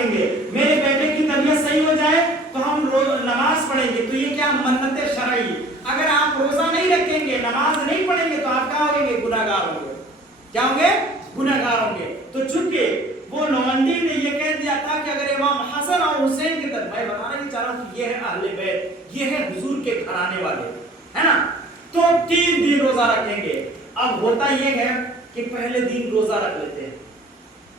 رکھیں گے, میرے بیٹے کی طبیعت صحیح ہو جائے تو ہم نماز پڑھیں گے. تو یہ کیا منت شرعی. اگر آپ روزہ نہیں رکھیں گے, نماز نہیں پڑھیں گے تو آپ کیا ہوں گے؟ گناہگار ہوں گے. کیا ہوں گے؟ گناہگار ہوں گے. تو چونکہ وہ نوندی نے یہ کہہ دیا تھا کہ اگر امام حسن اور حسین کی طرف, میں بتانا نہیں چاہ رہا ہوں کہ یہ ہے اہل بیت, یہ ہے حضور کے گھرانے والے, ہے نا, تو 3 دن روزہ رکھیں گے. اب ہوتا یہ ہے کہ پہلے دن روزہ رکھ لیتے ہیں.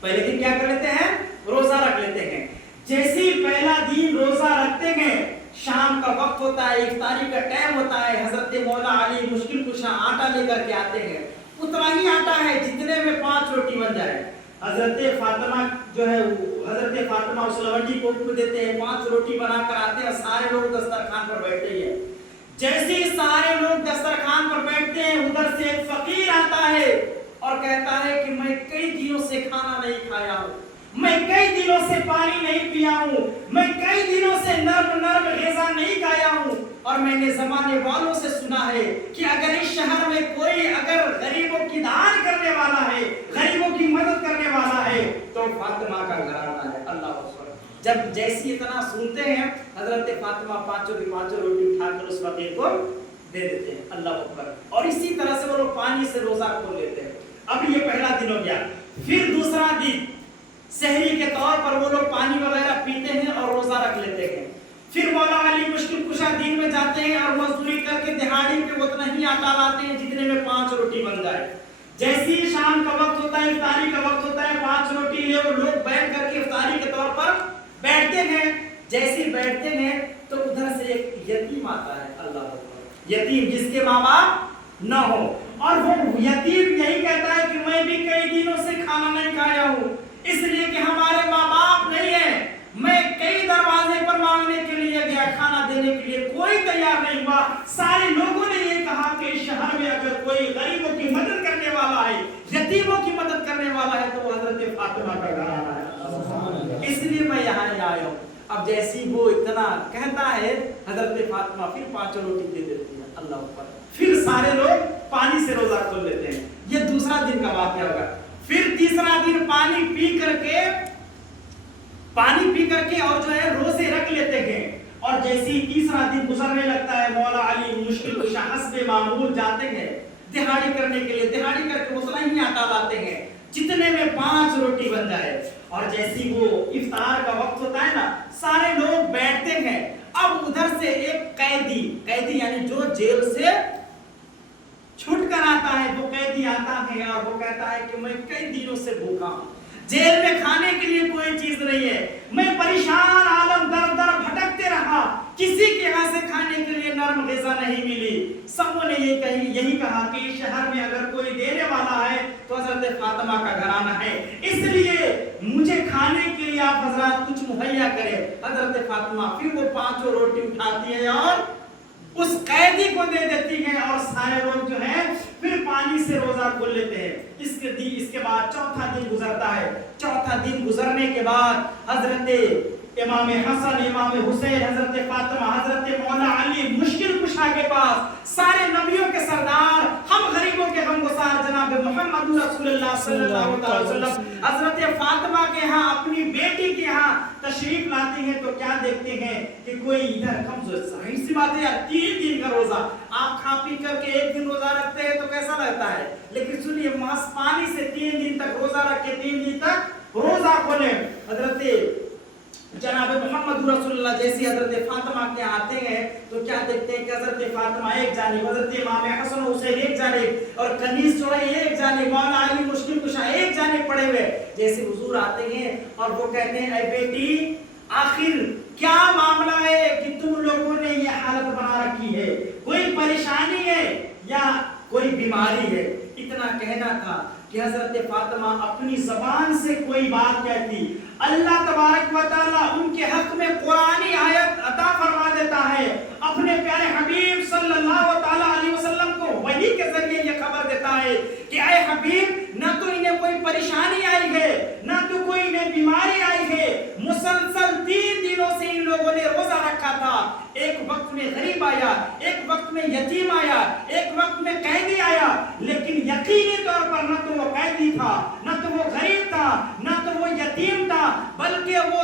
پہلے دن کیا کر لیتے ہیں؟ روزہ رکھ لیتے ہیں. جیسے پہلا دن روزہ رکھتے ہیں, شام کا وقت ہوتا ہے, افطاری کا ٹائم ہوتا ہے, حضرت مولا علی مشکل کشا آٹا لے کر کے آتے ہیں. اتنا ہی آٹا ہے جتنے میں 5 روٹی بن جائے. حضرت فاطمہ جو ہے, حضرت فاطمہ اس لونڈی کو حکم دیتے ہیں 5 روٹی بنا کر آتے ہیں, سارے لوگ دسترخوان پر بیٹھتے ہیں. جیسے ہی سارے لوگ دسترخوان پر بیٹھتے ہیں, ادھر سے ایک فقیر آتا ہے اور کہتا ہے کہ میں کئی دنوں سے کھانا نہیں کھایا ہوں, میں کئی دنوں سے پانی نہیں پیا ہوں, میں کئی دنوں سے نرم غذا نہیں کھایا ہوں, اور میں نے زمانے والوں سے سنا ہے کہ اگر اس شہر میں کوئی اگر غریبوں کی دان کرنے والا ہے, غریبوں کی مدد کرنے والا ہے تو فاطمہ کا گھرانہ ہے. اللہ اکبر. جب جیسی اتنا سنتے ہیں, حضرت فاطمہ 5 روٹی اٹھا کر اس فقیر کو دے دیتے ہیں. اللہ اکبر. اور اسی طرح سے وہ لوگ پانی سے روزہ کھول لیتے ہیں. اب یہ پہلا دن ہو گیا. پھر دوسرا دن سحری کے طور پر وہ لوگ پانی وغیرہ پیتے ہیں اور روزہ رکھ لیتے ہیں. پھر مولا علی مشکل کشا دین میں جاتے ہیں اور مزدوری کر کے دہاڑی پہ اتنا ہی آٹا لاتے ہیں جتنے میں 5 روٹی بن جائے. جیسے ہی شام کا وقت ہوتا ہے, افطاری کا وقت ہوتا ہے, 5 روٹی لے وہ لوگ بیٹھ کر کے افطاری کے طور پر بیٹھتے ہیں. جیسے بیٹھتے ہیں تو ادھر سے ایک یتیم آتا ہے. اللہ اکبر. یتیم جس کے ماں باپ نہ ہو, اور وہ یتیم یہی کہتا ہے کہ میں بھی کئی دنوں سے کھانا نہیں کھایا ہوں, اس لیے کہ ہمارے ماں باپ نہیں ہیں. میں کئی دروازے پر مانگنے کے لیے گیا, کھانا دینے کے لیے کوئی تیار نہیں ہوا. سارے لوگوں نے یہ کہا کہ اس شہر میں اگر کوئی غریبوں کی مدد کرنے والا ہے, یتیموں کی مدد کرنے والا ہے تو وہ حضرت فاطمہ کا گھرانہ ہے, اس لیے میں یہاں آیا ہوں. اب جیسی وہ اتنا کہتا ہے, حضرت فاطمہ پھر 5 روٹی دے دیتی ہے. اللہ اکبر. پھر سارے لوگ پانی سے روزہ کھول لیتے ہیں. یہ دوسرا دن کا واقعہ ہوگا. پھر تیسرا دن پانی پی کر کے اور جو ہے روزے رکھ لیتے ہیں. اور جیسے ہی تیسرا دن گزرنے لگتا ہے, مولا علی مشکل کشا حسب معمول جاتے ہیں دہاڑی کرنے کے لیے. دہاڑی کر کے اتنا ہی آٹا لاتے ہیں جتنے میں 5 روٹی بن جائے. اور جیسی وہ افطار کا وقت ہوتا ہے نا, سارے لوگ بیٹھتے ہیں. اب ادھر سے ایک قیدی یعنی جو جیل سے چھوٹ کر آتا ہے, وہ قیدی آتا ہے اور وہ کہتا ہے کہ میں کئی دنوں سے بھوکا ہوں, جیل میں کھانے کے لیے کوئی چیز نہیں ہے, میں پریشان عالم در در بھٹکتے رہا, کسی کے یہاں سے کھانے کے لیے نرم غذا نہیں ملی. سب نے یہی کہا کہ اس شہر میں اگر کوئی دینے والا ہے تو حضرت فاطمہ کا گھرانہ ہے, اس لیے مجھے کھانے کے لیے آپ حضرات کچھ مہیا کریں. حضرت فاطمہ پھر وہ 5 روٹی اٹھاتی ہے اور اس قیدی کو دے دیتی ہے, اور سارے لوگ جو ہیں پھر پانی سے روزہ کھول لیتے ہیں. اس کے بعد چوتھا دن گزرتا ہے. چوتھا دن گزرنے کے بعد حضرت امام حسن, امام حسین, حضرت فاطمہ, حضرت مولا علی مشکل کشا کے پاس سارے نبیوں کے سردار, ہم غریبوں کے غمگسار جناب محمد رسول اللہ صلی اللہ علیہ وسلم حضرت فاطمہ کے ہاں اپنی بیٹی کے ہاں تشریف لاتے ہیں. تو کیا دیکھتے ہیں کہ کوئی ادھر ظاہر سی بات ہے یار, 3 دن کا روزہ, آپ کھا پی کر کے 1 دن روزہ رکھتے ہیں تو کیسا لگتا ہے, لیکن سنیے پانی سے 3 دن تک روزہ رکھے, 3 دن تک روزہ کھولے. حضرت جناب محمد رسول اللہ جیسی حضرت فاطمہ کے آتے ہیں تو کیا دیکھتے ہیں کہ حضرت فاطمہ ایک جانب, حضرت امام حسن حسین ایک جانب, اور کنیز جو ہے ایک جانب, مولا علی مشکل کشا ایک جانب پڑے ہوئے. جیسے حضور آتے ہیں اور وہ کہتے ہیں اے بیٹی, آخر کیا معاملہ ہے کہ تم لوگوں نے یہ حالت بنا رکھی ہے, کوئی پریشانی ہے یا کوئی بیماری ہے. اتنا کہنا تھا کہ حضرت فاطمہ اپنی زبان سے کوئی بات کہتی, اللہ تبارک و تعالیٰ ان کے حق میں قرآنی آیت عطا فرما دیتا ہے, اپنے پیارے حبیب صلی اللہ تعالیٰ علیہ وسلم کو وحی کے ذریعے یہ خبر دیتا ہے کہ اے حبیب, نہ تو انہیں کوئی پریشانی آئی ہے, نہ تو کوئی انہیں بیماری آئی ہے, مسلسل 3 دنوں سے ان لوگوں نے روزہ رکھا تھا. ایک وقت میں غریب آیا, ایک وقت میں یتیم آیا, ایک وقت میں قیدی آیا, لیکن یقینی طور پر نہ تو وہ قیدی تھا, نہ تو وہ غریب تھا, نہ تو وہ یتیم تھا, بلکہ وہ